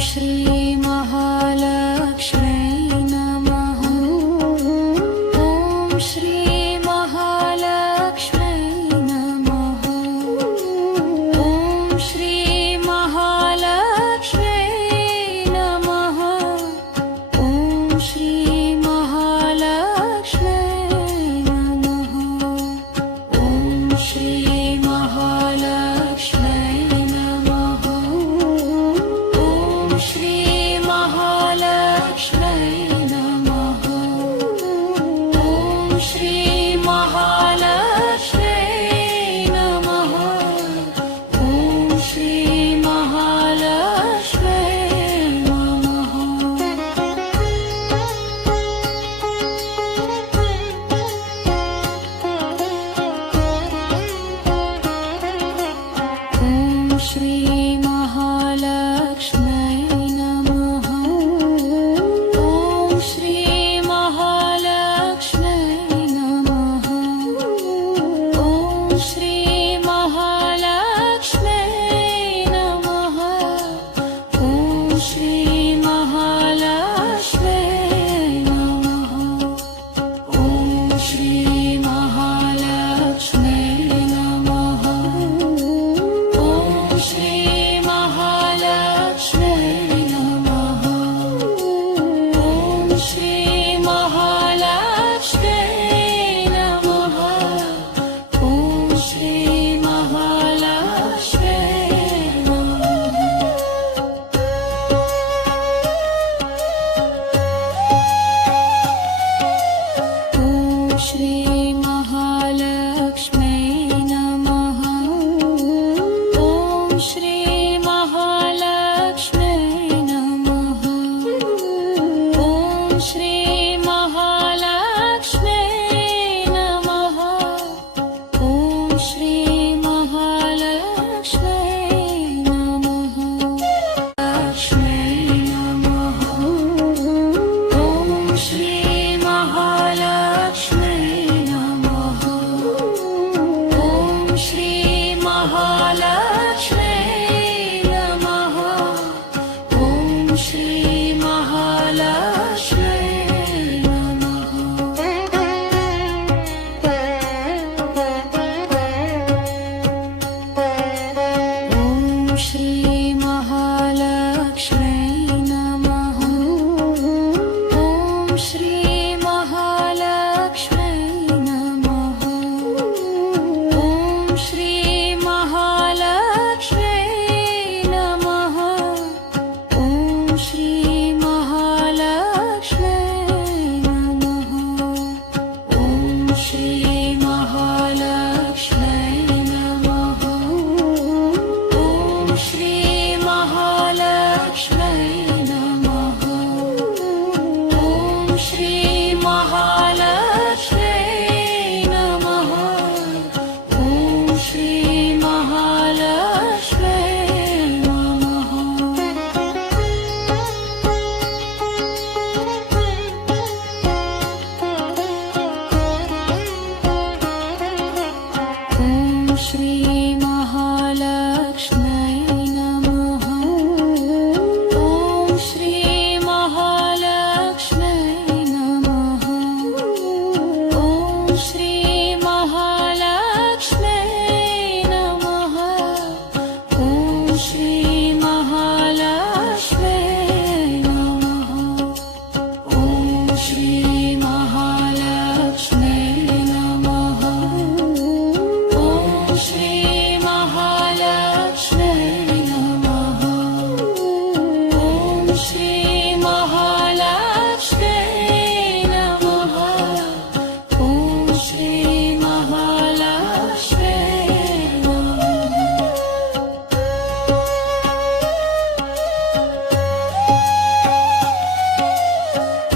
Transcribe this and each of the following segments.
श्री महालक्ष्मी नमः। ॐ श्री महालक्ष्मी नमः। ॐ श्री महालक्ष्मी नमः। ॐ श्री महालक्ष्मी नमः। ॐ श्री महालक्ष्मी नमः। ॐ श्री महालक्ष्मी नमः। ॐ श्री महालक्ष्मी नमः। ॐ श्री महालक्ष्मी नमः। ॐ श्री महालक्ष्मी नमः। ॐ श्री महालक्ष्मी नमः। ॐ श्री महालक्ष्मी नमः। ॐ श्री महालक्ष्मी नमः। ॐ श्री महालक्ष्मी नमः। ॐ श्री महालक्ष्मी नमः। ॐ श्री महालक्ष्मी नमः। ॐ श्री महालक्ष्मी नमः। ॐ श्री महालक्ष्मी नमः। ॐ श्री महालक्ष्मी नमः। ॐ श्री महालक्ष्मी नमः। ॐ श्री महालक्ष्मी नमः। लक्ष्मी नमः। ॐ श्री महालक्ष्मी नमः। ॐ श्री महालक्ष्मी नमः। ॐ श्री महालक्ष्मी नमः। ॐ श्री महालक्ष्मी नमः। ॐ श्री महालक्ष्मी नमः। ॐ श्री महालक्ष्मी नमः। ॐ श्री महालक्ष्मी नमः। ॐ श्री महालक्ष्मी नमः। ॐ श्री महालक्ष्मी नमः। ॐ श्री महालक्ष्मी नमः। ॐ श्री महालक्ष्मी नमः। ॐ श्री महालक्ष्मी नमः। ॐ श्री महालक्ष्मी नमः। ॐ श्री महालक्ष्मी नमः। ॐ श्री महालक्ष्मी नमः। ॐ श्री महालक्ष्मी नमः। ॐ श्री महालक्ष्मी नमः। ॐ श्री महालक्ष्मी नमः। ॐ श्री महालक्ष्मी नमः।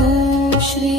ॐ श्री